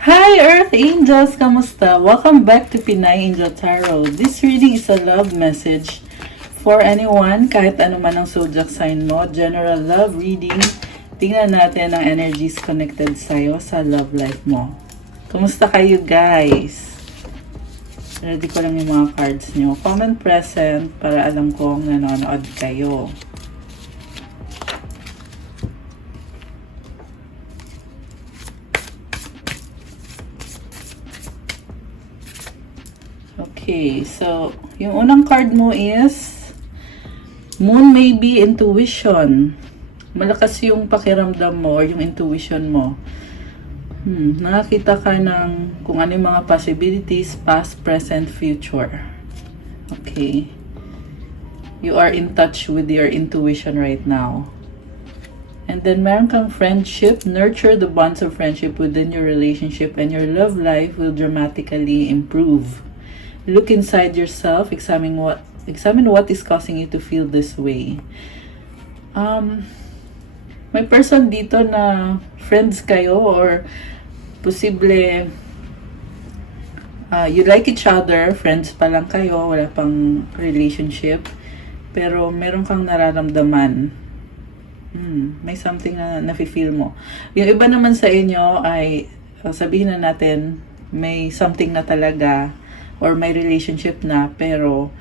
Hi Earth Angels! Kamusta? Welcome back to Pinay Angel Tarot. This reading is a love message for anyone, kahit ano man ang zodiac sign mo. General love reading. Tingnan natin ang energies connected sa'yo sa love life mo. Kamusta kayo guys? Ready ko lang yung mga cards nyo. Comment present para alam kong nanonood kayo. Okay, so yung unang card mo is Moon may be intuition. Malakas yung pakiramdam mo or yung intuition mo. Nakakita ka ng kung ano yung mga possibilities, past, present, future. Okay. You are in touch with your intuition right now. And then meron kang friendship. Nurture the bonds of friendship within your relationship and your love life will dramatically improve. Look inside yourself, examine what is causing you to feel this way. May person dito na friends kayo or posible you like each other, friends pa lang kayo, wala pang relationship, pero meron kang nararamdaman. May something na nafe-feel mo. Yung iba naman sa inyo ay sabihin na natin may something na talaga or may relationship na, pero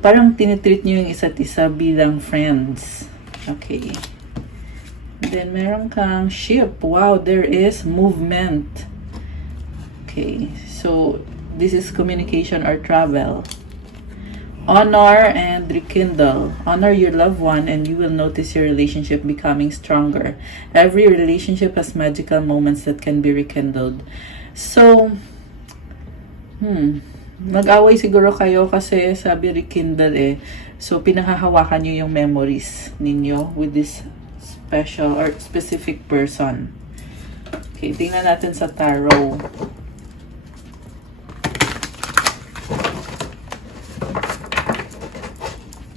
parang tinitreat nyo yung isa't isa bilang friends. Okay. Then, meron kang ship. Wow, there is movement. Okay. So, this is communication or travel. Honor and rekindle. Honor your loved one and you will notice your relationship becoming stronger. Every relationship has magical moments that can be rekindled. So, mag-away siguro kayo kasi sabi rekindle eh. So, pinahahawakan nyo yung memories ninyo with this special or specific person. Okay, tingnan natin sa tarot.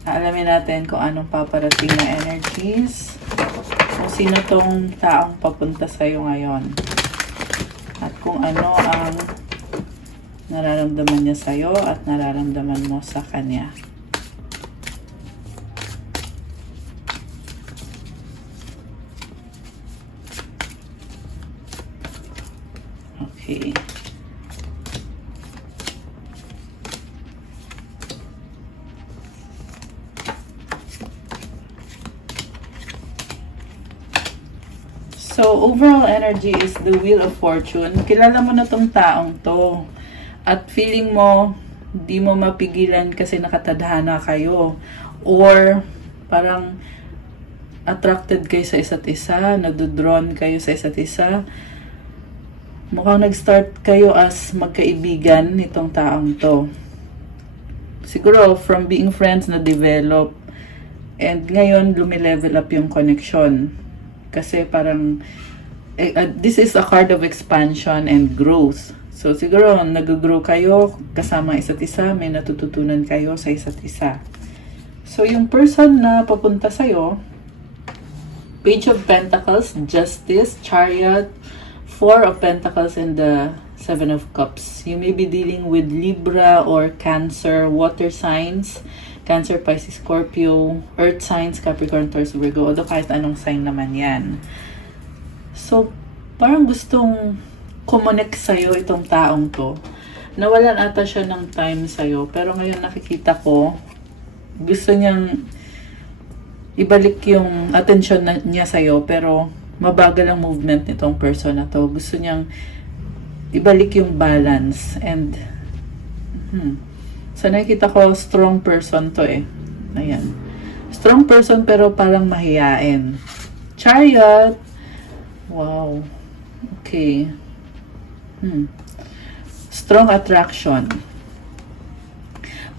Alamin natin kung anong paparating na energies. Kung sino tong taong papunta sa'yo ngayon. At kung ano ang nararamdaman niya sa'yo at nararamdaman mo sa kanya. Okay. So, overall energy is the Wheel of Fortune. Kilala mo na tong taong to. At feeling mo, di mo mapigilan kasi nakatadhana kayo. Or, parang attracted kayo sa isa't isa, nagdodrawn kayo sa isa't isa. Mukhang nag-start kayo as magkaibigan nitong taong to. Siguro, from being friends na develop. And ngayon, lumilevel up yung connection. Kasi parang, this is a card of expansion and growth. So, siguro, nag-grow kayo kasama isa't isa, may natututunan kayo sa isa't isa. So, yung person na papunta sa'yo, Page of Pentacles, Justice, Chariot, Four of Pentacles, and the Seven of Cups. You may be dealing with Libra or Cancer, water signs, Cancer, Pisces, Scorpio, Earth signs, Capricorn, Taurus, Virgo, although kahit anong sign naman yan. So, parang gustong kumonek sa'yo itong taong to. Nawalan ata siya ng time sa'yo. Pero ngayon nakikita ko, gusto niyang ibalik yung attention niya sa'yo. Pero mabagal ang movement nitong person na to. Gusto niyang ibalik yung balance. And, so nakikita ko, strong person to eh. Ayan. Strong person pero parang mahiyain. Chariot. Wow. Okay. Strong attraction.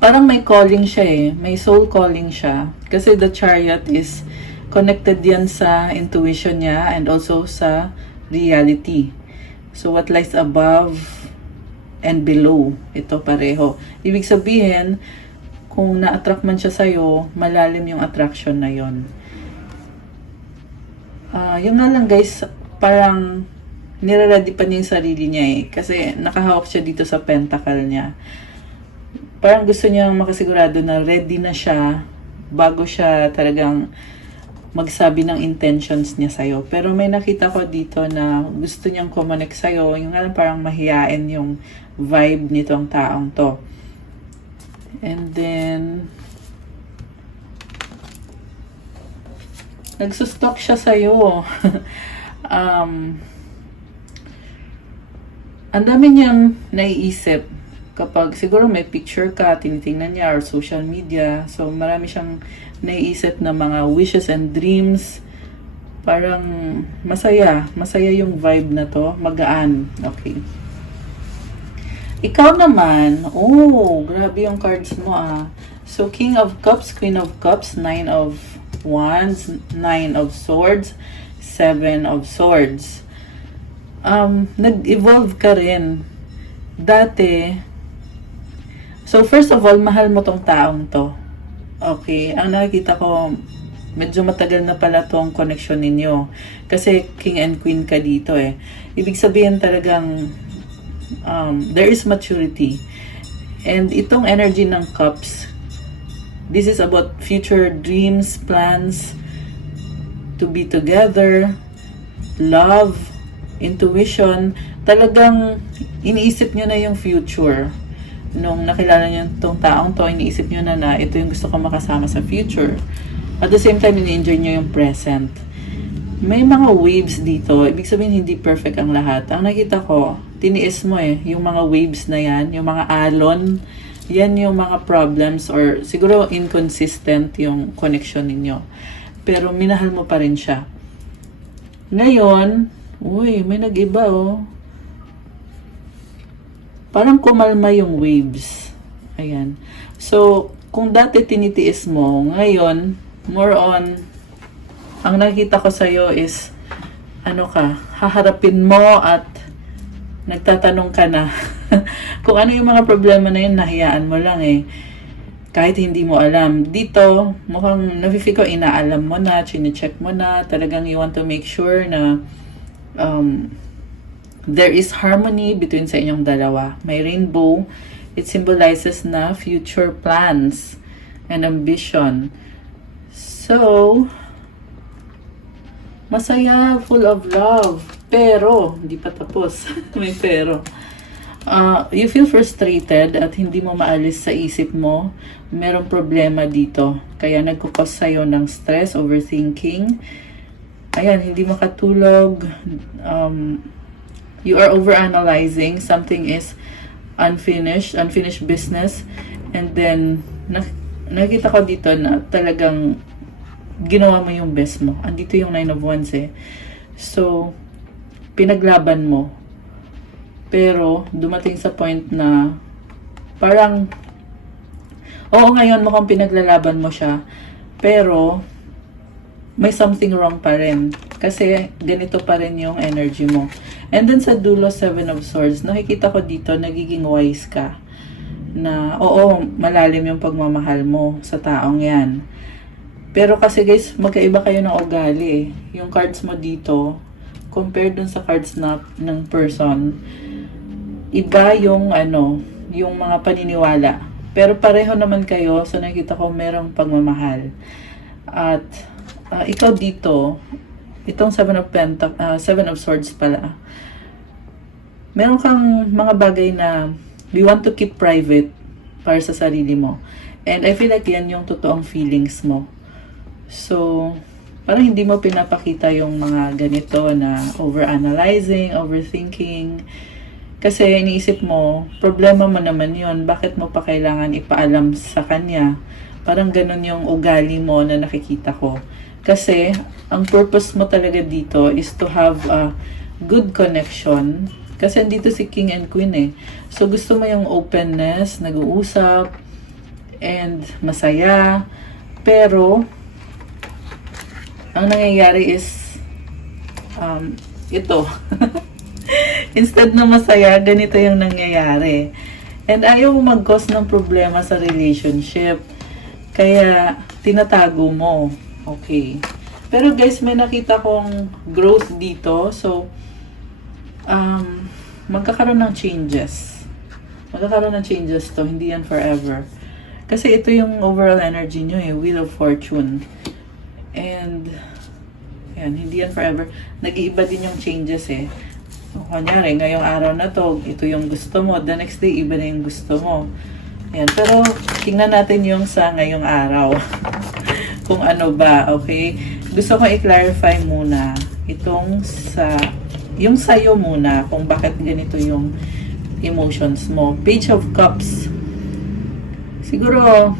Parang may calling siya eh. May soul calling siya. Kasi the Chariot is connected yan sa intuition niya and also sa reality. So what lies above and below, ito pareho. Ibig sabihin, kung na-attract man siya sa'yo, malalim yung attraction na yon. Yung nga lang guys, parang nire-ready pa niya yung sarili niya eh. Kasi nakahawak siya dito sa pentacle niya. Parang gusto niyang makasigurado na ready na siya bago siya talagang magsabi ng intentions niya sa'yo. Pero may nakita ko dito na gusto niyang kumonek sa'yo. Yung parang mahiyain yung vibe nitong taong to. And then, nagsustalk siya sa'yo. Ang dami niyang naiisip kapag siguro may picture ka, tinitingnan niya, or social media. So, marami siyang naiisip na mga wishes and dreams. Parang masaya. Masaya yung vibe na to. Magaan. Okay. Ikaw naman, grabe yung cards mo ah. So, King of Cups, Queen of Cups, Nine of Wands, Nine of Swords, Seven of Swords. Nag-evolve ka rin. Dati, so first of all, mahal mo tong taong to. Okay, ang nakikita ko, medyo matagal na pala tong connection ninyo. Kasi King and Queen ka dito eh. Ibig sabihin talagang, there is maturity. And itong energy ng cups, this is about future dreams, plans, to be together, love, intuition. Talagang iniisip nyo na yung future. Nung nakilala nyo itong taong to, iniisip nyo na ito yung gusto ko makasama sa future. At the same time, ini-enjoy nyo yung present. May mga waves dito. Ibig sabihin, hindi perfect ang lahat. Ang nakita ko, tiniis mo eh, yung mga waves na yan, yung mga alon, yan yung mga problems or siguro inconsistent yung connection ninyo. Pero minahal mo pa rin siya. Ngayon, may nag-iba oh. Parang kumalma yung waves. Ayan. So, kung dati tinitiis mo, ngayon, more on, ang nakita ko sa'yo is, haharapin mo at nagtatanong ka na. Kung ano yung mga problema na yun, nahiyaan mo lang eh. Kahit hindi mo alam. Dito, mukhang nafe-feel ko, inaalam mo na, chine-check mo na, talagang you want to make sure na there is harmony between sa inyong dalawa. May rainbow. It symbolizes na future plans and ambition. So, masaya, full of love. Pero, hindi pa tapos. May pero. You feel frustrated at hindi mo maalis sa isip mo. Merong problema dito. Kaya nagkukos sa'yo ng stress, overthinking. Ayan, hindi makatulog. You are overanalyzing. Something is unfinished business. And then, nakita ko dito na talagang ginawa mo yung best mo. Andito yung Nine of Wands eh. So, pinaglaban mo. Pero, dumating sa point na parang, ngayon mukhang pinaglalaban mo siya. Pero, may something wrong pa rin. Kasi, ganito pa rin yung energy mo. And then sa dulo, Seven of Swords, nakikita ko dito, nagiging wise ka. Na, malalim yung pagmamahal mo sa taong yan. Pero kasi guys, magkaiba kayo ng ugali eh. Yung cards mo dito, compared dun sa cards ng person, iba yung yung mga paniniwala. Pero pareho naman kayo, so nakikita ko merong pagmamahal. At ikaw dito, itong Seven of Swords pala, meron kang mga bagay na we want to keep private para sa sarili mo. And I feel like yan yung totoong feelings mo. So, parang hindi mo pinapakita yung mga ganito na overanalyzing, overthinking. Kasi iniisip mo, problema mo naman yun. Bakit mo pa kailangan ipaalam sa kanya? Parang ganun yung ugali mo na nakikita ko. Kasi, ang purpose mo talaga dito is to have a good connection. Kasi dito si King and Queen eh. So, gusto mo yung openness, nag-uusap, and masaya. Pero, ang nangyayari is, ito. Instead na masaya, ganito yung nangyayari. And ayaw mo mag-cause ng problema sa relationship. Kaya, tinatago mo. Okay. Pero guys, may nakita kong growth dito. So, magkakaroon ng changes. Magkakaroon ng changes to, hindi yan forever. Kasi ito yung overall energy nyo eh, Wheel of Fortune. And, yan, hindi yan forever. Nag-iiba din yung changes eh. So, kunyari, ngayong araw na to, ito yung gusto mo. The next day, iba na yung gusto mo. Yan, pero tingnan natin yung sa ngayong araw. Kung ano ba, okay? Gusto ko i-clarify muna itong yung sa'yo muna, kung bakit ganito yung emotions mo. Page of Cups. Siguro,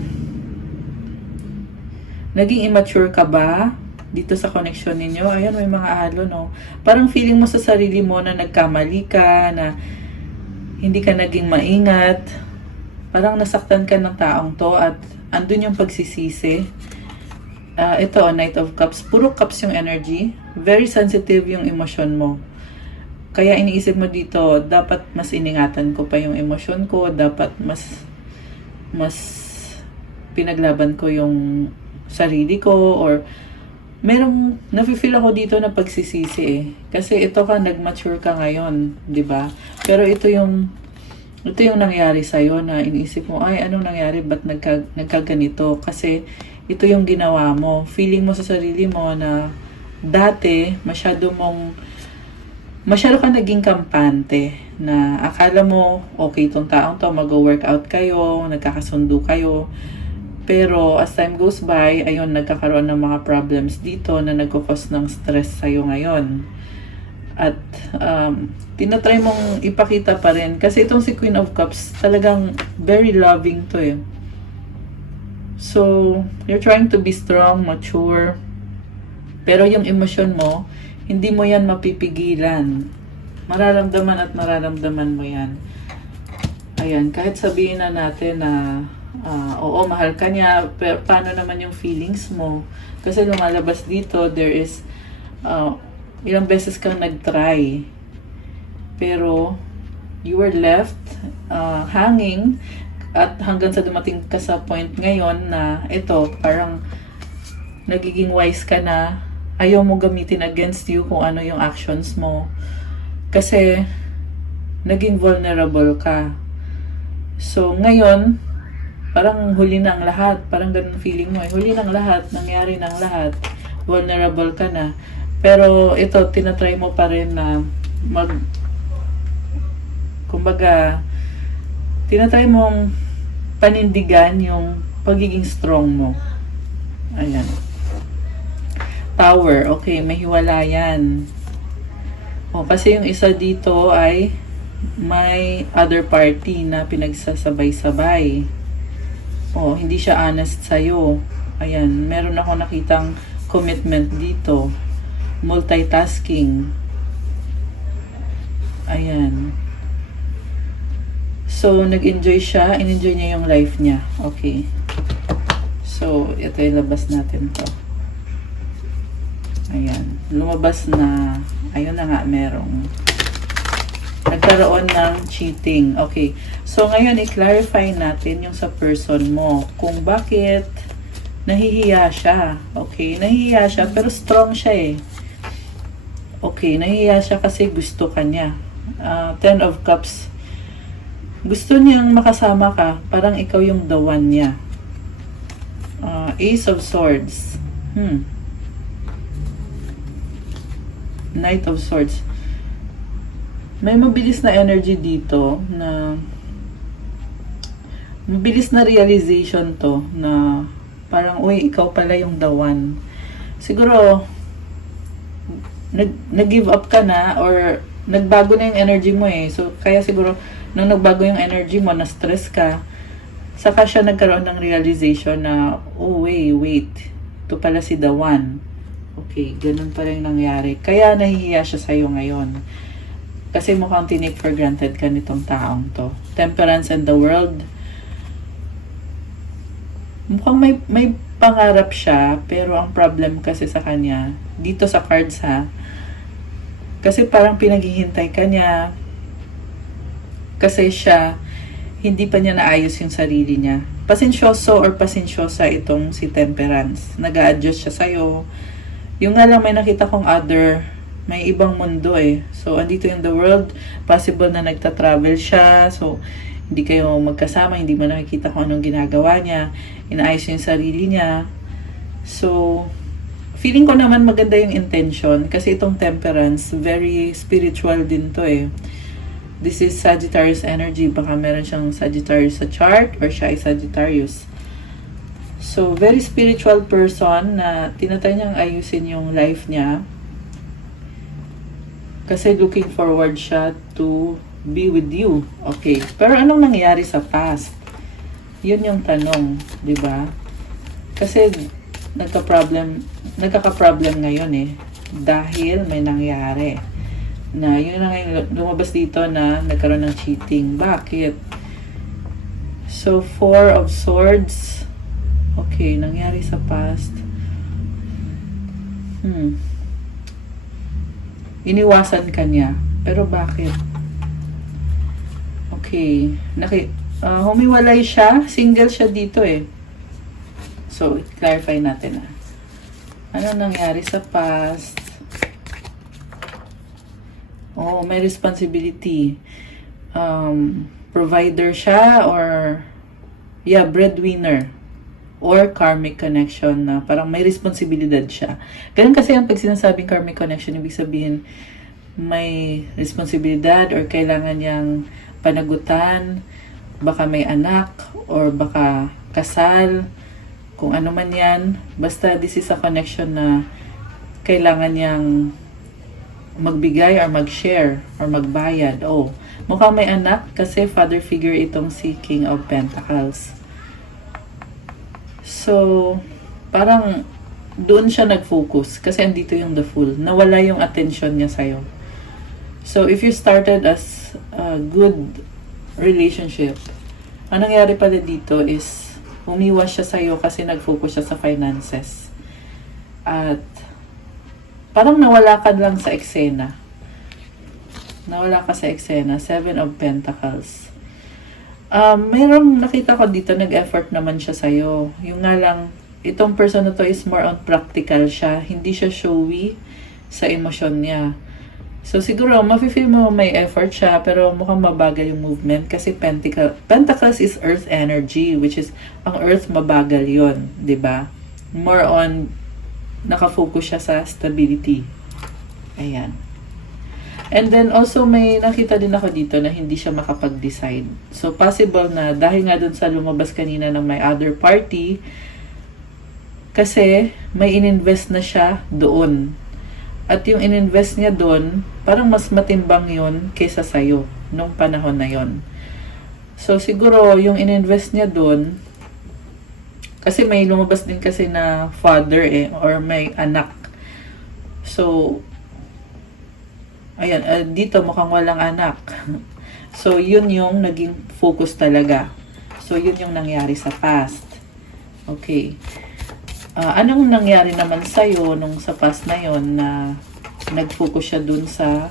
naging immature ka ba dito sa connection ninyo? Ayan, may mga halo, no? Parang feeling mo sa sarili mo na nagkamali ka, na hindi ka naging maingat. Parang nasaktan ka ng taong to at andun yung pagsisisi. Ito, Knight of Cups. Puro cups yung energy. Very sensitive yung emosyon mo. Kaya iniisip mo dito, dapat mas iningatan ko pa yung emosyon ko, dapat mas pinaglaban ko yung sarili ko, or merong nafe-feel ako dito na pagsisisi eh. Kasi ito ka, nag-mature ka ngayon, 'di ba? Pero ito yung nangyari sa iyo na iniisip mo, ay anong nangyari, ba't nagkaganito? Kasi ito yung ginawa mo. Feeling mo sa sarili mo na dati masyado ka naging kampante, na akala mo okay tong taong to, mag-workout kayo, nagkakasundo kayo, pero as time goes by, ayun, nagkakaroon ng mga problems dito na nagkukos ng stress sa'yo ngayon. At tinatry mong ipakita pa rin, kasi itong si Queen of Cups talagang very loving to eh. So you're trying to be strong, mature, pero yung emosyon mo, hindi mo yan mapipigilan. Mararamdaman at mararamdaman mo yan. Ayan, kahit sabihin na natin na oo, mahal ka niya, pero paano naman yung feelings mo? Kasi lumalabas dito, there is ilang beses kang nag-try. Pero you were left hanging, at hanggang sa dumating ka sa point ngayon na ito, parang nagiging wise ka na, ayaw mo gamitin against you kung ano yung actions mo. Kasi, naging vulnerable ka. So, ngayon, parang huli na ang lahat. Parang ganun feeling mo eh. Huli na ang lahat. Nangyari na ang lahat. Vulnerable ka na. Pero, ito, tinatry mo pa rin na kumbaga, tinatry mong panindigan yung pagiging strong mo. Ayan. Tower. Okay, may hiwalayan. O, kasi yung isa dito ay may other party na pinagsasabay-sabay. O, hindi siya honest sa'yo. Ayan, meron ako nakitang commitment dito. Multitasking. Ayan. So, nag-enjoy siya. In-enjoy niya yung life niya. Okay. So, ito yung labas natin to. Ayan. Lumabas na, ayun na nga, nagkaroon ng cheating. Okay. So, ngayon, i-clarify natin yung sa person mo. Kung bakit nahihiya siya. Okay. Nahihiya siya, pero strong siya eh. Okay. Nahihiya siya kasi gusto ka niya. Ten of Cups. Gusto niyang makasama ka. Parang ikaw yung the one niya. Ace of Swords. Knight of Swords. May mabilis na energy dito na mabilis na realization to na parang, uy, ikaw pala yung the one. Siguro nag-give up ka na, or nagbago na yung energy mo eh. So, kaya siguro nung nagbago yung energy mo, na-stress ka, saka siya nagkaroon ng realization na, oh, wait, ito pala si the one. Okay, ganun pa rin nangyari. Kaya nahihiya siya sa'yo ngayon. Kasi mukhang tinake for granted ka nitong taong to. Temperance and the World. Mukhang may pangarap siya, pero ang problem kasi sa kanya, dito sa cards ha, kasi parang pinaghihintay ka niya, kasi siya, hindi pa niya naayos yung sarili niya. Pasensyoso or pasensyosa itong si Temperance. Nag-a-adjust siya sa'yo. Yung nga lang, may nakita kong other may ibang mundo eh. So, andito in the world, possible na nagta-travel siya. So, hindi kayo magkasama, hindi mo nakikita kung anong ginagawa niya. Inaayos niya yung sarili niya. So, feeling ko naman maganda yung intention kasi itong Temperance, very spiritual din to eh. This is Sagittarius energy. Baka meron siyang Sagittarius sa chart or siya ay Sagittarius. So, very spiritual person na tinatry niyang ayusin yung life niya. Kasi looking forward siya to be with you. Okay. Pero anong nangyari sa past? Yun yung tanong, di ba? Kasi nagkaka-problem ngayon eh. Dahil may nangyari. Na yun na ngayon lumabas dito na nagkaroon ng cheating. Bakit? So, Four of Swords. Okay, nangyari sa past. Iniwasan ka niya. Pero bakit? Okay. Humiwalay siya. Single siya dito eh. So, clarify natin ah. Ano nangyari sa past? Oh, may responsibility. Provider siya or breadwinner. Or karmic connection na parang may responsibilidad siya. Ganun kasi ang pag sinasabing karmic connection, ibig sabihin may responsibilidad or kailangan niyang panagutan, baka may anak, or baka kasal, kung ano man yan. Basta this is a connection na kailangan niyang magbigay or mag-share or magbayad. Oh, mukhang may anak kasi father figure itong si King of Pentacles. So, parang doon siya nag-focus kasi andito yung the Fool. Nawala yung attention niya sa'yo. So, if you started as a good relationship, ang nangyari pala dito is umiwas siya sa'yo kasi nag-focus siya sa finances. At parang nawala ka lang sa eksena. Nawala ka sa eksena. Seven of Pentacles. Mayroong nakita ko dito, nag-effort naman siya sa'yo. Yung nga lang, itong person na to is more on practical siya. Hindi siya showy sa emosyon niya. So, siguro, mafe-feel mo may effort siya, pero mukhang mabagal yung movement kasi Pentacles is earth energy, which is, ang earth mabagal yon, di ba? More on, nakafocus siya sa stability. Ayan. And then also may nakita din ako dito na hindi siya makapag-decide. So possible na dahil nga dun sa lumabas kanina ng may other party, kasi may ininvest na siya doon. At yung ininvest niya doon, parang mas matimbang yun kaysa sa'yo nung panahon na yon. So siguro yung ininvest niya doon, kasi may lumabas din kasi na father or may anak. So ayan, dito mukhang walang anak. So, yun yung naging focus talaga. So, yun yung nangyari sa past. Okay. Anong nangyari naman sa'yo nung sa past na yon na nag-focus siya dun sa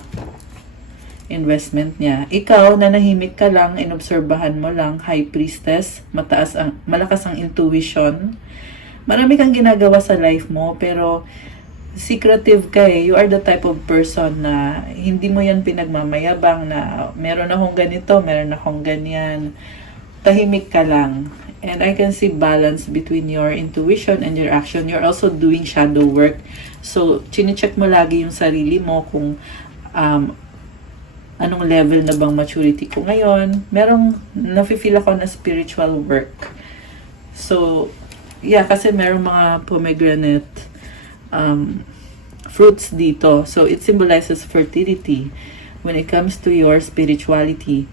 investment niya? Ikaw, nanahimik ka lang, inobserbahan mo lang, High Priestess, malakas ang intuition. Marami kang ginagawa sa life mo, pero secretive ka eh. You are the type of person na hindi mo yan pinagmamayabang na meron akong ganito, meron akong ganyan. Tahimik ka lang. And I can see balance between your intuition and your action. You're also doing shadow work. So, chine-check mo lagi yung sarili mo kung anong level na bang maturity ko ngayon. Merong nafe-feel ako na spiritual work. So, yeah, kasi merong mga pomegranate fruits dito. So, it symbolizes fertility when it comes to your spirituality.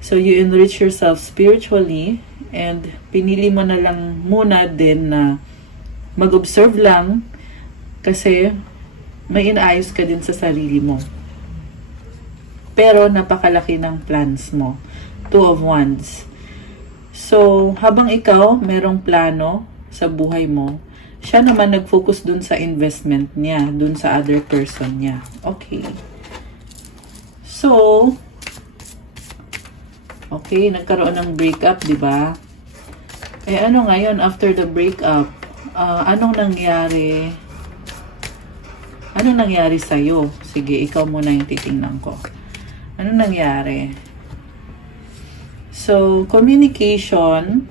So, you enrich yourself spiritually and pinili mo na lang muna din na mag-observe lang kasi may inaayos ka din sa sarili mo. Pero, napakalaki ng plans mo. Two of Wands. So, habang ikaw merong plano sa buhay mo, siya naman nag-focus dun sa investment niya, dun sa other person niya. Okay. So, okay, nagkaroon ng breakup, di ba? Eh, ano ngayon after the breakup? Anong nangyari? Ano nangyari sa'yo? Sige, ikaw muna yung titingnan ko. Ano nangyari? So, communication,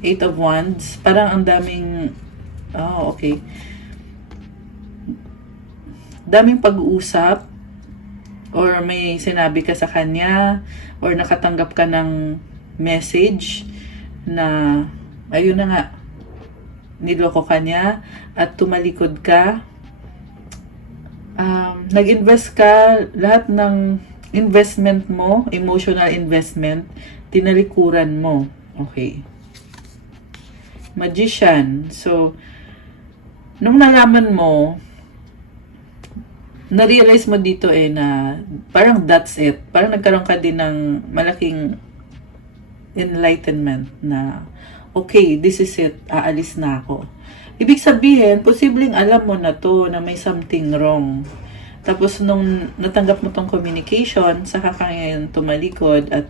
8 of Wands, parang ang daming, okay. Daming pag-uusap, or may sinabi ka sa kanya, or nakatanggap ka ng message na, ayun na nga, niloko ka niya, at tumalikod ka. Nag-invest ka, lahat ng investment mo, emotional investment, tinalikuran mo. Okay. Magician. So, nung nalaman mo, na-realize mo dito na parang that's it. Parang nagkaroon ka din ng malaking enlightenment na okay, this is it. Aalis na ako. Ibig sabihin, posibleng alam mo na to na may something wrong. Tapos nung natanggap mo tong communication, saka ka ngayon tumalikod at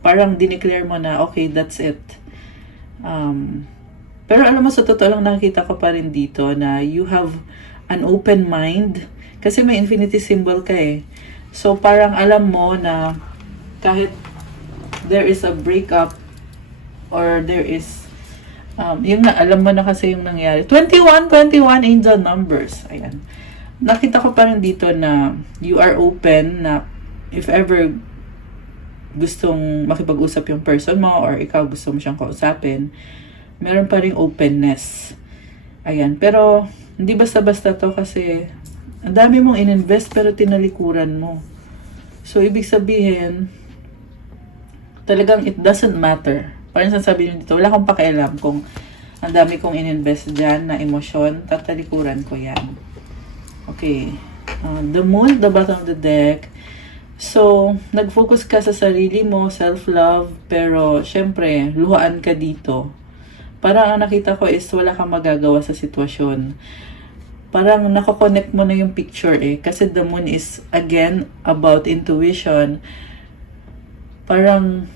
parang dineclare mo na okay, that's it. Pero alam mo, sa totoo lang nakikita ko pa rin dito na you have an open mind kasi may infinity symbol ka eh. So parang alam mo na kahit there is a breakup or there is yung na alam mo na kasi yung nangyari. 21 angel numbers. Ayan. Nakita ko pa rin dito na you are open na if ever gustong makipag-usap yung person mo or ikaw gusto mo siyang kausapin, meron pa ring openness. Ayan. Pero, hindi basta-basta to kasi ang dami mong ininvest pero tinalikuran mo. So, ibig sabihin, talagang it doesn't matter. Parang sasabihin nyo dito, wala akong pakialam kung ang dami kong ininvest dyan na emosyon, tatalikuran ko yan. Okay. The Moon, the bottom of the deck. So, nag-focus ka sa sarili mo, self-love, pero syempre, luhaan ka dito. Parang ang nakita ko is wala kang magagawa sa sitwasyon. Parang nako-connect mo na yung picture eh. Kasi the Moon is, again, about intuition. Parang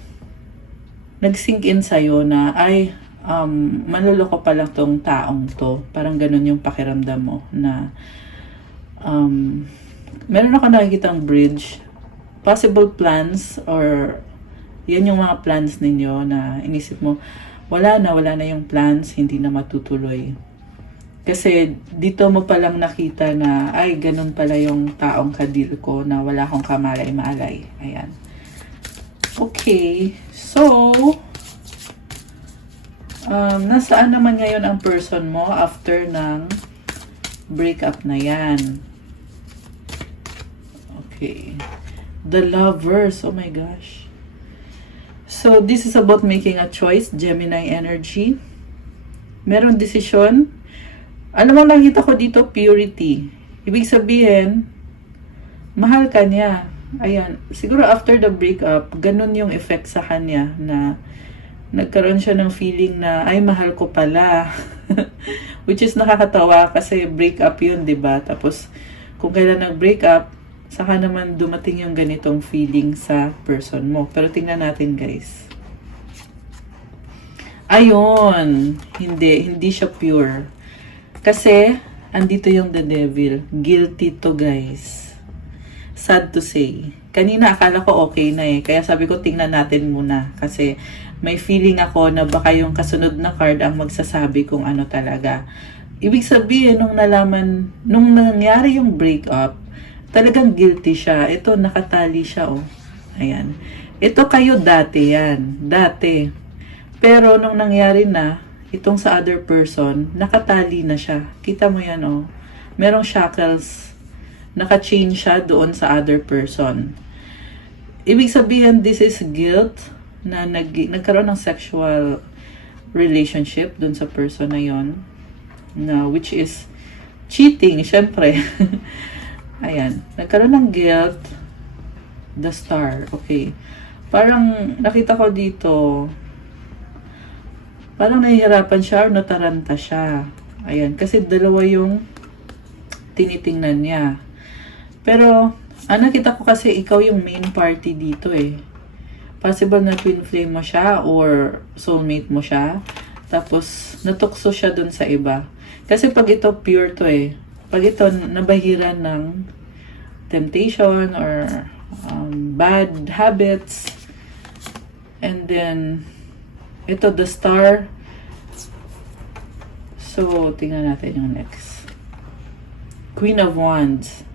nag-sink in sa'yo na, ay, manluloko pa lang tong taong to. Parang ganun yung pakiramdam mo na, meron ako nakikitang bridge, possible plans, or yan yung mga plans ninyo na inisip mo, wala na yung plans, hindi na matutuloy. Kasi dito mo palang nakita na, ay, ganun pala yung taong kadil ko na wala akong kamalay-malay. Ayan. Okay. So, nasaan naman ngayon ang person mo after ng breakup na yan? Okay. The Lovers. Oh my gosh. So, this is about making a choice. Gemini energy. Meron desisyon. Alam mo, nakita ko dito, purity. Ibig sabihin, mahal ka niya. Ayan. Siguro after the breakup, ganun yung effect sa kanya na nagkaroon siya ng feeling na, ay, mahal ko pala. Which is nakakatawa kasi breakup yun, diba? Tapos, kung kailan nag-breakup, saka naman dumating yung ganitong feeling sa person mo. Pero tingnan natin, guys. Ayun. Hindi siya pure. Kasi, andito yung the devil. Guilty to, guys. Sad to say. Kanina akala ko okay na eh. Kaya sabi ko, tingnan natin muna. Kasi, may feeling ako na baka yung kasunod na card ang magsasabi kung ano talaga. Ibig sabihin, nung nangyari yung breakup, talagang guilty siya. Ito, nakatali siya, oh. Ayan. Ito kayo dati yan. Dati. Pero, nung nangyari na, itong sa other person, nakatali na siya. Kita mo yan, oh. Merong shackles. Naka-chain siya doon sa other person. Ibig sabihin, this is guilt na nagkaroon ng sexual relationship doon sa person na yon, na which is cheating, syempre. Ayan. Nagkaroon ng guilt. The Star. Okay. Parang nakita ko dito, parang nahihirapan siya or nataranta siya. Ayan. Kasi dalawa yung tinitingnan niya. Pero, nakita ko kasi ikaw yung main party dito eh. Possible na twin flame mo siya or soulmate mo siya. Tapos, natukso siya dun sa iba. Kasi pag ito pure to eh. pag ito nabahira ng temptation or bad habits, and then ito the star. So tingnan natin yung next, Queen of Wands.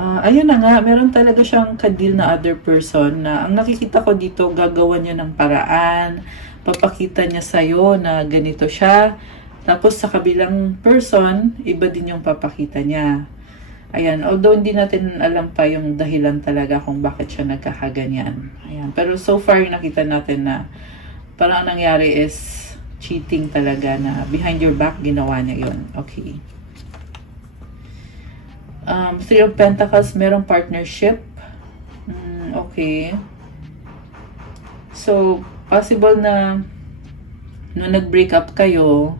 Ayun na nga, meron talaga siyang kadil na other person na ang nakikita ko dito, gagawan niya ng paraan, papakita niya sa'yo na ganito siya, tapos sa kabilang person, iba din yung papakita niya. Ayan, although hindi natin alam pa yung dahilan talaga kung bakit siya nagkakaganyan. Ayan, pero so far nakita natin na parang ang nangyari is cheating talaga, na behind your back ginawa niya yun. Okay. Three of Pentacles, merong partnership. Okay. So, possible na nung nag-break up kayo,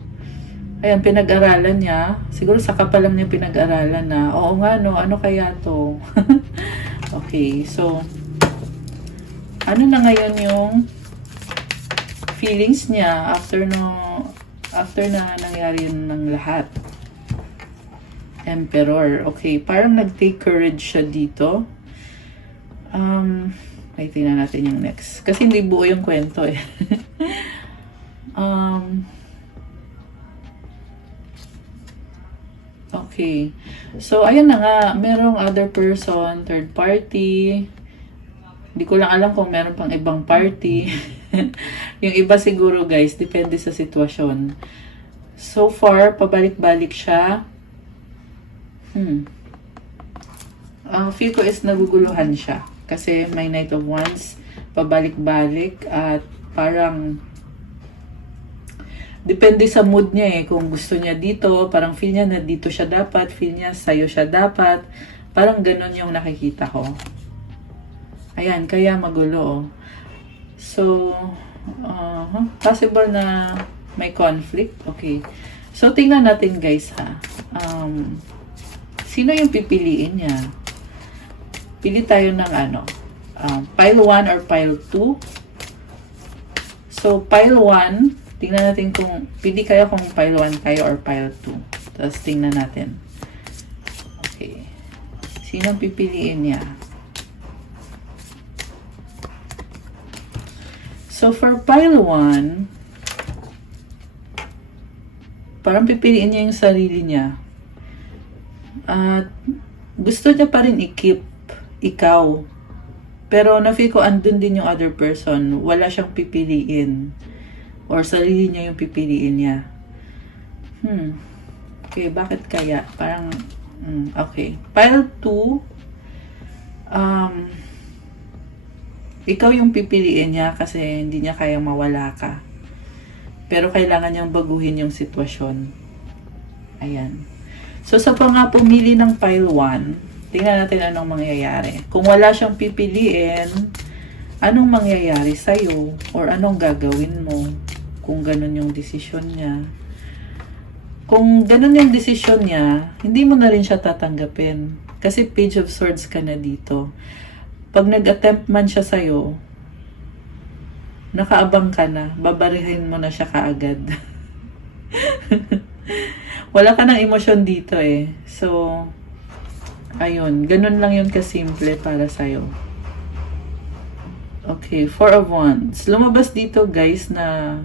ayan, pinag-aralan niya. Siguro saka pa lang niya pinag-aralan na, oo nga no, ano kaya to? Okay, so, ano na ngayon yung feelings niya after na nangyari yun ng lahat? Emperor. Okay, parang nag-take courage siya dito. Ay, tingnan natin yung next. Kasi hindi buo yung kwento eh. Okay. So, ayun na nga. Merong other person, third party. Hindi ko lang alam kung meron pang ibang party. Yung iba siguro guys, depende sa sitwasyon. So far, pabalik-balik siya. Feel ko is naguguluhan siya. Kasi may Knight of Wands, pabalik-balik, at parang depende sa mood niya eh. Kung gusto niya dito, parang feel niya na dito siya dapat, feel niya sa'yo siya dapat. Parang ganon yung nakikita ko. Ayan, kaya magulo. So, possible na may conflict. Okay. So, tingnan natin guys ha. Sino yung pipiliin niya? Pili tayo ng pile 1 or pile 2. So, pile 1, tingnan natin kung, pili kayo kung pile 1 tayo or pile 2. Tapos, tingnan natin. Okay. Sino ang pipiliin niya? So, for pile 1, parang pipiliin niya yung sarili niya. At gusto niya pa rin i-keep ikaw. Pero na-feel ko andun din yung other person. Wala siyang pipiliin. Or sarili niya yung pipiliin niya. Okay, bakit kaya? Parang, okay. Pile 2, ikaw yung pipiliin niya kasi hindi niya kayang mawala ka. Pero kailangan niyang baguhin yung sitwasyon. Ayan. So, sa nga pumili ng pile 1, tingnan natin anong mangyayari. Kung wala siyang pipiliin, anong mangyayari sa'yo? Or anong gagawin mo? Kung ganun yung desisyon niya. Kung ganun yung desisyon niya, hindi mo na rin siya tatanggapin. Kasi Page of Swords ka na dito. Pag nag-attempt man siya sa'yo, nakaabang ka na. Babarihin mo na siya kaagad. Wala ka ng emosyon dito eh. So, ayun. Ganun lang yun kasimple para sa'yo. Okay, Four of Wands. Lumabas dito guys na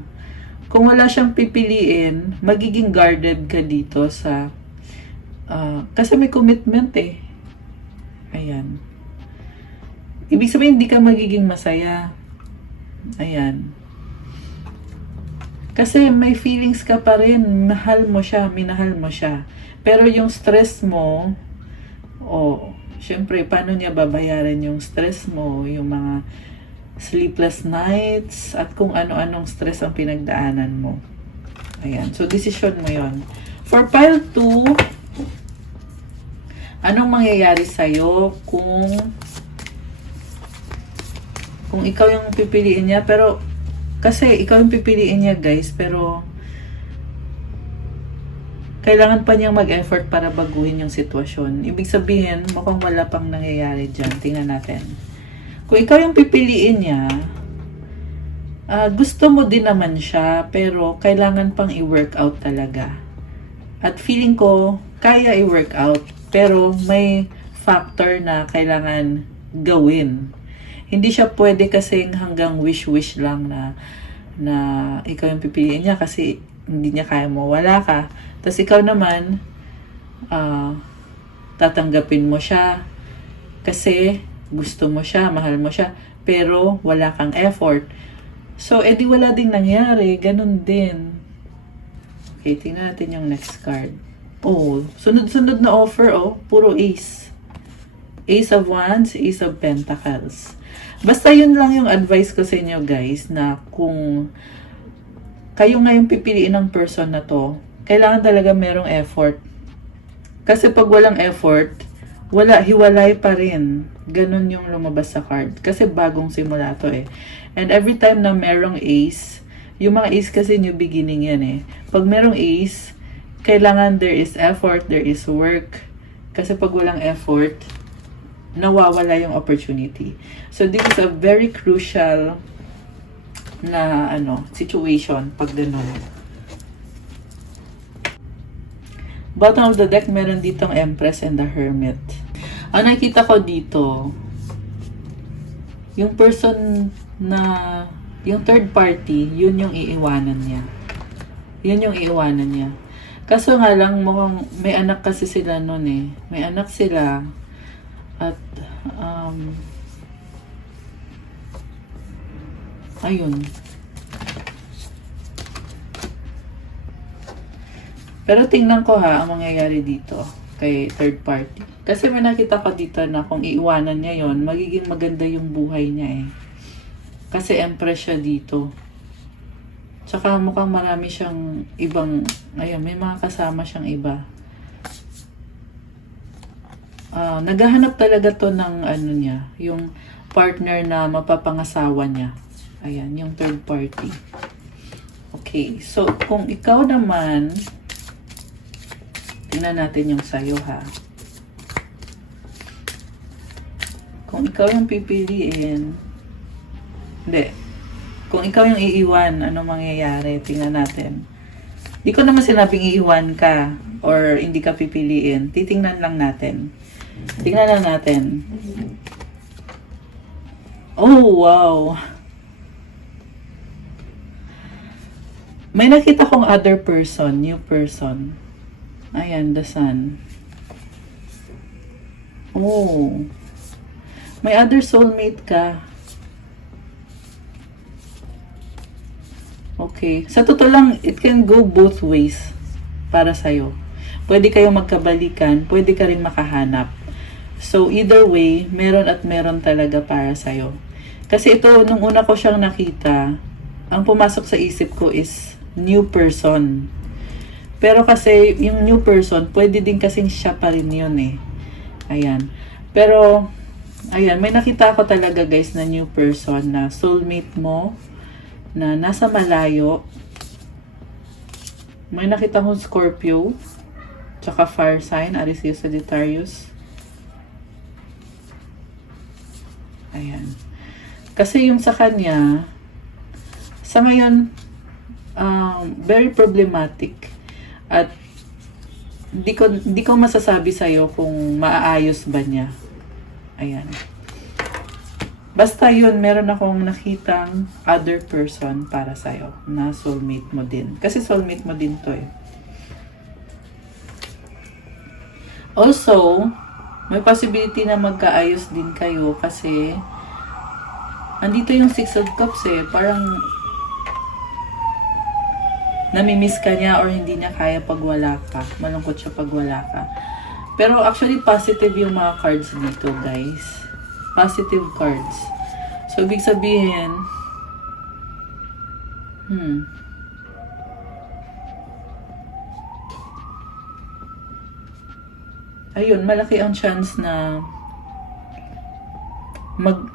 kung wala siyang pipiliin, magiging guarded ka dito sa kasi may commitment eh. Ayan. Ibig sabihin, hindi ka magiging masaya. Ayan. Kasi may feelings ka pa rin. Mahal mo siya, minahal mo siya. Pero yung stress mo, syempre, paano niya babayaran yung stress mo? Yung mga sleepless nights, at kung ano-anong stress ang pinagdaanan mo. Ayan. So, decision mo yon. For pile 2, anong mangyayari sa'yo kung ikaw yung pipiliin niya, pero kasi ikaw yung pipiliin niya guys, pero kailangan pa niyang mag-effort para baguhin yung sitwasyon. Ibig sabihin, mukhang wala pang nangyayari dyan. Tingnan natin. Kung ikaw yung pipiliin niya, gusto mo din naman siya, pero kailangan pang i-work out talaga. At feeling ko, kaya i-work out. Pero may factor na kailangan gawin. Hindi siya pwede kasing hanggang wish-wish lang na ikaw yung pipiliin niya kasi hindi niya kaya mo, wala ka. Tapos ikaw naman, tatanggapin mo siya kasi gusto mo siya, mahal mo siya, pero wala kang effort. So, edi wala ding nangyari. Ganun din. Okay, tingnan natin yung next card. Oh, sunod-sunod na offer, oh. Puro ace. Ace of Wands, Ace of Pentacles. Basta yun lang yung advice ko sa inyo, guys, na kung kayo ngayon pipiliin ng person na to, kailangan talaga merong effort. Kasi pag walang effort, hiwalay pa rin. Ganun yung lumabas sa card. Kasi bagong simula to eh. And every time na merong ace, yung mga ace kasi new beginning yan eh. Pag merong ace, kailangan there is effort, there is work. Kasi pag walang effort, nawawala yung opportunity. So this is a very crucial na situation pag ganun. Bottom of the deck, meron ditong Empress and the Hermit. Ang nakita ko dito, yung person na, yung third party, yun yung iiwanan niya. Yun yung iiwanan niya. Kaso nga lang, mukhang may anak kasi sila nun eh. May anak sila. At, ayun. Pero tingnan ko ha, ang mangyayari dito kay third party. Kasi may nakita ko dito na kung iiwanan niya yon, magiging maganda yung buhay niya eh. Kasi empress siya dito. Tsaka mukhang marami siyang ibang, ayun, may mga kasama siyang iba. Naghahanap talaga to ng niya, yung partner na mapapangasawa niya. Ayan, yung third party. Okay, so kung ikaw naman, tingnan natin yung sayo ha. Kung ikaw yung pipiliin, hindi. Kung ikaw yung iiwan, anong mangyayari? Tingnan natin. Di ko naman sinabing iiwan ka or hindi ka pipiliin. Titingnan lang natin. Tingnan lang natin. Oh, wow. May nakita kong other person, new person. Ayan, the Sun. Oh. May other soulmate ka. Okay. Sa totoo lang, it can go both ways para sa'yo. Pwede kayong magkabalikan, pwede ka rin makahanap. So, either way, meron at meron talaga para sa'yo. Kasi ito, nung una ko siyang nakita, ang pumasok sa isip ko is new person. Pero kasi, yung new person, pwede din kasing siya pa rin yun eh. Ayan. Pero, ayan, may nakita ko talaga guys na new person na soulmate mo, na nasa malayo. May nakita kong Scorpio, tsaka fire sign, Aries, Sagittarius. Ayan. Kasi yung sa kanya, sa ngayon, very problematic. At di ko masasabi sa'yo kung maaayos ba niya. Ayan. Basta yun, meron akong nakitang other person para sa'yo na soulmate mo din. Kasi soulmate mo din to eh. Also, may possibility na magkaayos din kayo kasi andito yung Six of Cups eh. Parang namimiss ka niya or hindi niya kaya pag wala ka. Malungkot siya pag wala ka. Pero actually positive yung mga cards dito guys. Positive cards. So, ibig sabihin, ayun, malaki ang chance na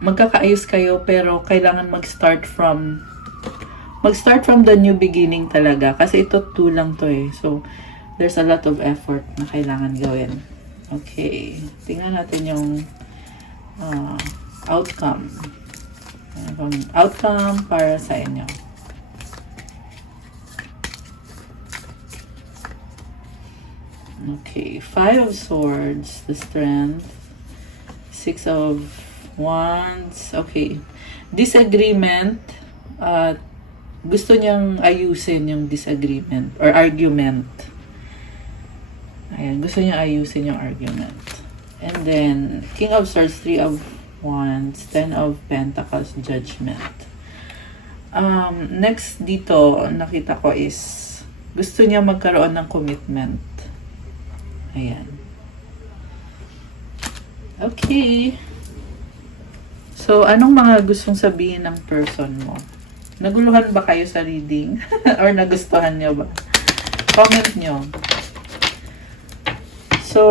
magkakaayos kayo pero kailangan mag-start from the new beginning talaga. Kasi ito 2 lang to eh. So, there's a lot of effort na kailangan gawin. Okay. Tingnan natin yung outcome. Outcome para sa inyo. Okay, Five of Swords, the Strength, Six of Wands. Okay, disagreement. Gusto niyang ayusin yung disagreement or argument. Ayan, gusto niyang ayusin yung argument. And then, King of Swords, Three of Wands, Ten of Pentacles, Judgment. Next dito, nakita ko is, gusto niya magkaroon ng commitment. Ayan. Okay. So, anong mga gustong sabihin ng person mo? Naguluhan ba kayo sa reading? Or nagustuhan niyo ba? Comment nyo. So,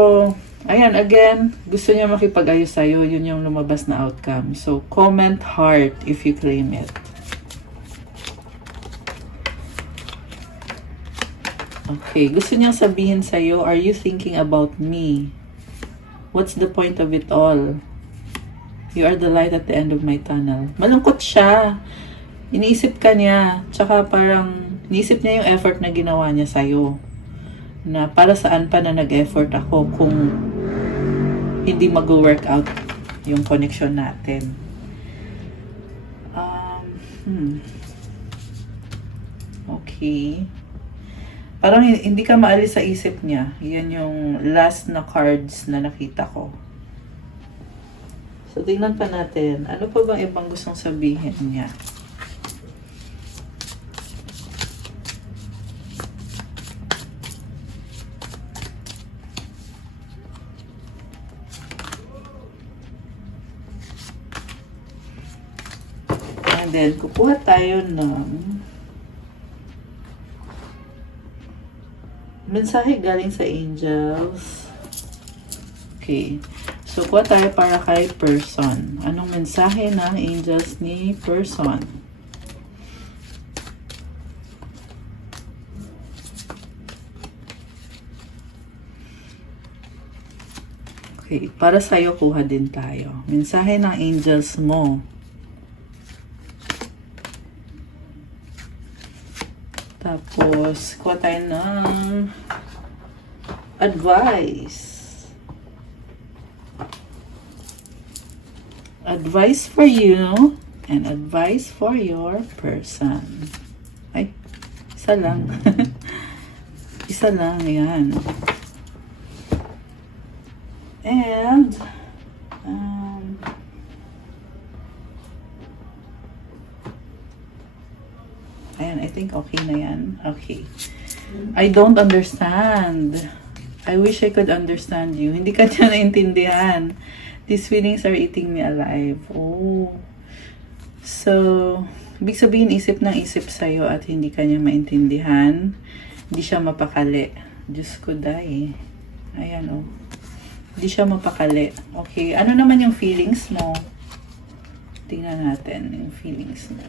ayan, again, gusto niya makipag-ayos sa'yo. Yun yung lumabas na outcome. So, comment heart if you claim it. Okay, gusto niyang sabihin sa'yo, are you thinking about me? What's the point of it all? You are the light at the end of my tunnel. Malungkot siya. Iniisip ka niya. Tsaka parang, iniisip niya yung effort na ginawa niya sa'yo. Na para saan pa na nag-effort ako kung hindi mag-work out yung connection natin. Okay. Parang hindi ka maalis sa isip niya. Yan yung last na cards na nakita ko. So, tingnan pa natin. Ano pa bang ibang gustong sabihin niya? And then, kukuha tayo ng mensahe galing sa angels. Okay. So, kuha tayo para kay person. Anong mensahe ng angels ni person? Okay. Para sa'yo, kuha din tayo. Mensahe ng angels mo. Tapos, kuha tayo ng advice. Advice for you and advice for your person. Ay, isa lang. Isa lang, yan. And, ayan, I think okay na yan. Okay. I don't understand. I wish I could understand you. Hindi ka niya naintindihan. These feelings are eating me alive. Oh. So, ibig sabihin, isip ng isip sa'yo at hindi ka niya maintindihan. Hindi siya mapakali. Diyos ko, day. Ayan, oh. Hindi siya mapakali. Okay. Ano naman yung feelings mo? Tingnan natin yung feelings mo.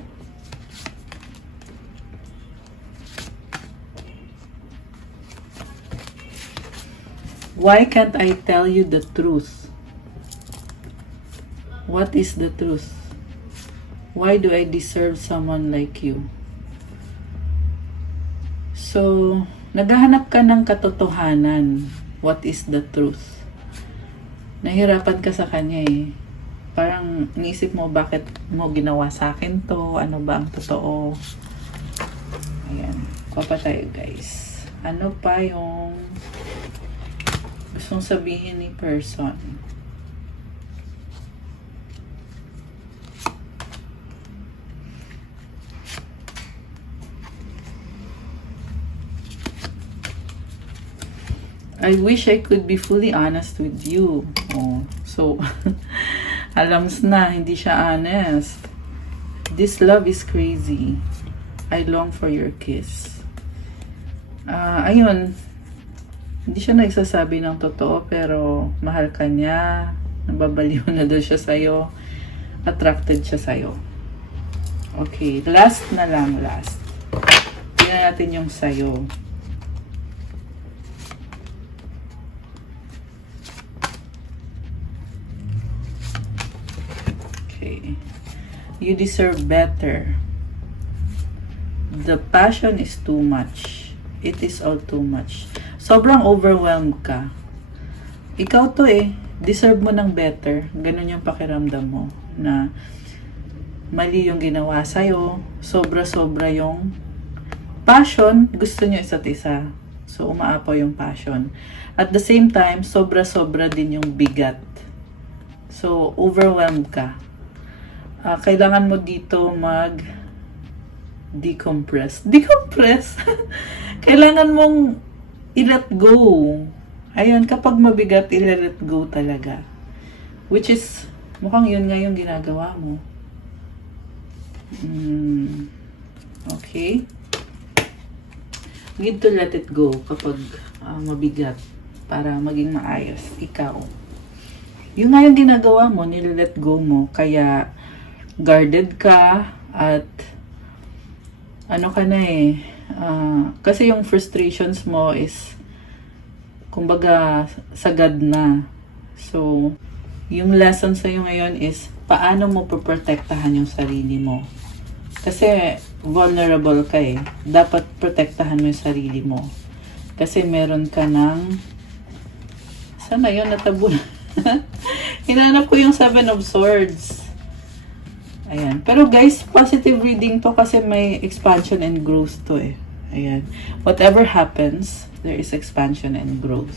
Why can't I tell you the truth? What is the truth? Why do I deserve someone like you? So, naghahanap ka ng katotohanan. What is the truth? Nahirapan ka sa kanya eh. Parang iniisip mo, bakit mo ginawa sa akin to? Ano ba ang totoo? Ayan. Kuha tayo, guys. Ano pa yung gustong sabihin ni person? I wish I could be fully honest with you. Oh, so, alams na, hindi siya honest. This love is crazy. I long for your kiss. Ayun, hindi siya nagsasabi ng totoo, pero mahal ka niya, nababaliw na daw siya sa'yo, attracted siya sa'yo. Okay, last na lang, last. Tingnan natin yung sa'yo. Okay. You deserve better. The passion is too much. It is all too much. sobrang overwhelmed ka. Ikaw to eh. Deserve mo ng better. Ganun yung pakiramdam mo. Na mali yung ginawa sa'yo. Sobra-sobra yung passion. Gusto nyo isa't isa. So, umaapaw yung passion. At the same time, sobra-sobra din yung bigat. So, overwhelmed ka. Kailangan mo dito decompress. Decompress? Kailangan mong i-let go. Ayan, kapag mabigat, i-let go talaga. Which is, mukhang yun nga yung ginagawa mo. Okay? You need to let it go kapag mabigat para maging maayos. Ikaw. Yung nga yung ginagawa mo, nile-let go mo. Kaya, guarded ka at ano ka na eh. Kasi yung frustrations mo is kumbaga, sagad na. So, yung lesson sa'yo ngayon is, paano mo poprotektahan yung sarili mo? Kasi, vulnerable ka eh. Dapat protektahan mo yung sarili mo. Kasi meron ka ng... Sana yun, natabula. Hinanap ko yung 7 of Swords. Ayan. Pero guys, positive reading to kasi may expansion and growth to eh. Ayan. Whatever happens, there is expansion and growth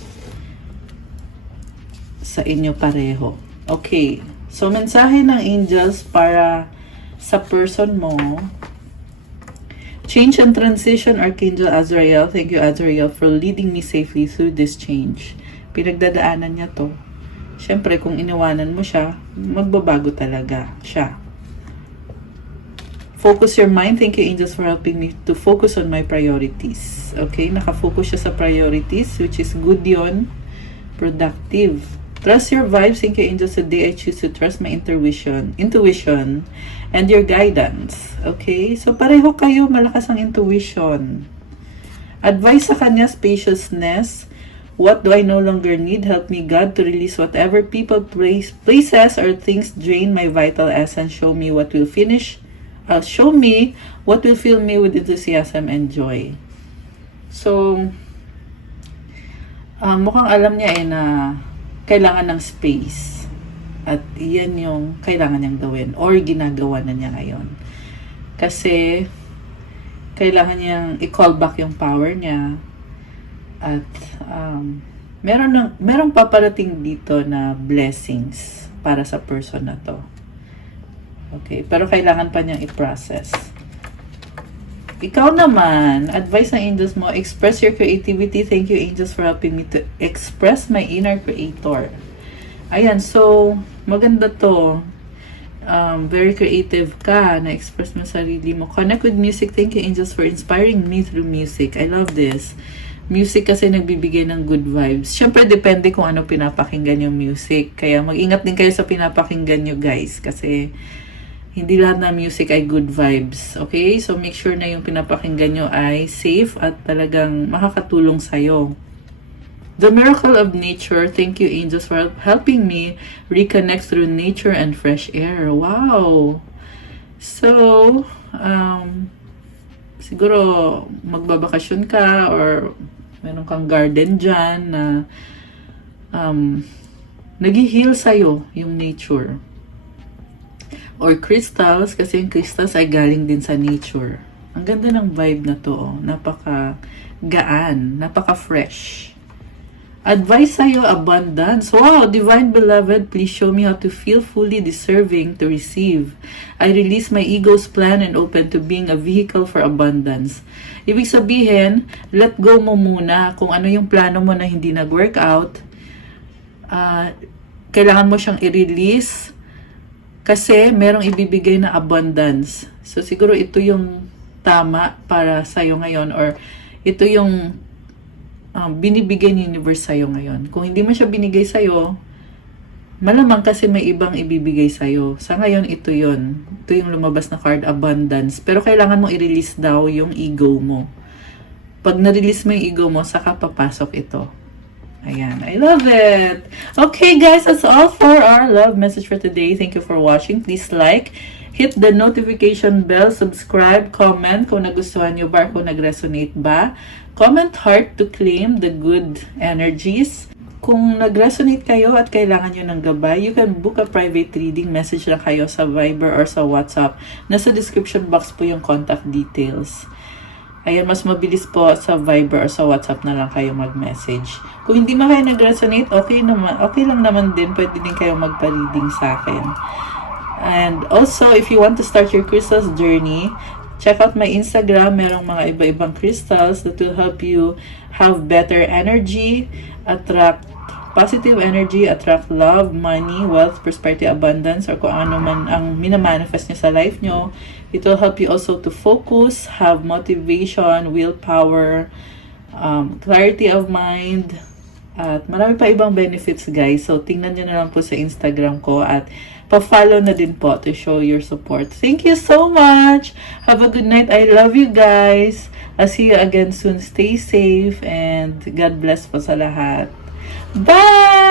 sa inyo pareho. Okay. So, mensahe ng angels para sa person mo. Change and transition, Archangel Azrael. Thank you, Azrael, for leading me safely through this change. Pinagdadaanan niya to. Siyempre, kung iniwanan mo siya, magbabago talaga siya. Focus your mind. Thank you, angels, for helping me to focus on my priorities. Okay? Nakafocus siya sa priorities, which is good yun. Productive. Trust your vibes. Thank you, angels. Today, I choose to trust my intuition, and your guidance. Okay? So, pareho kayo. Malakas ang intuition. Advice sa kanya, spaciousness. What do I no longer need? Help me, God, to release whatever people, places, or things drain my vital essence. Show me what will fill me with enthusiasm and joy. So, mukhang alam niya eh na kailangan ng space. At yan yung kailangan niyang gawin or ginagawa na niya ngayon. Kasi, kailangan niyang i-call back yung power niya. At, merong paparating dito na blessings para sa person na to. Okay, pero kailangan pa niyang i-process. Ikaw naman, advice ng angels mo, express your creativity. Thank you, angels, for helping me to express my inner creator. Ayan, so, maganda to. Very creative ka, na-express mo sarili mo. Connect with music. Thank you, angels, for inspiring me through music. I love this. Music kasi nagbibigay ng good vibes. Siyempre, depende kung ano pinapakinggan yung music. Kaya mag-ingat din kayo sa pinapakinggan nyo, guys. Kasi, hindi lahat na music ay good vibes. Okay? So, make sure na yung pinapakinggan nyo ay safe at talagang makakatulong sa'yo. The miracle of nature. Thank you, angels, for helping me reconnect through nature and fresh air. Wow! So, siguro magbabakasyon ka or meron kang garden dyan na nag-heal sa'yo yung nature. Or crystals, kasi yung crystals ay galing din sa nature. Ang ganda ng vibe na to. Oh. Napaka-gaan, napaka-fresh. Advice sa'yo, abundance. Wow, divine beloved, please show me how to feel fully deserving to receive. I release my ego's plan and open to being a vehicle for abundance. Ibig sabihin, let go mo muna kung ano yung plano mo na hindi nag-work out. Kailangan mo siyang i-release kasi merong ibibigay na abundance. So, siguro ito yung tama para sa'yo ngayon or ito yung binibigay ni universe sa'yo ngayon. Kung hindi mo siya binigay sa'yo, malamang kasi may ibang ibibigay sa'yo. Sa ngayon, ito yon. Ito yung lumabas na card, abundance. Pero kailangan mo i-release daw yung ego mo. Pag na-release mo yung ego mo, saka papasok ito. Ayan, I love it. Okay, guys, that's all for our love message for today. Thank you for watching. Please like, hit the notification bell, subscribe, comment kung nagustuhan nyo ba, kung nag-resonate ba. Comment heart to claim the good energies. Kung nag-resonate kayo at kailangan nyo ng gabay, you can book a private reading. Message lang kayo sa Viber or sa WhatsApp. Nasa description box po yung contact details. Ayan, mas mabilis po sa Viber or sa WhatsApp na lang kayo mag-message. Kung hindi man kayo nag-resonate, okay lang naman din. Pwede din kayo magpa-reading sa akin. And also, if you want to start your crystals journey, check out my Instagram. Merong mga iba-ibang crystals that will help you have better energy, attract positive energy, attract love, money, wealth, prosperity, abundance, or kung ano man ang minamanifest nyo sa life nyo. It will help you also to focus, have motivation, willpower, clarity of mind, at marami pa ibang benefits, guys. So, tingnan nyo na lang po sa Instagram ko at pa-follow na din po to show your support. Thank you so much! Have a good night. I love you guys. I'll see you again soon. Stay safe and God bless po sa lahat. Bye!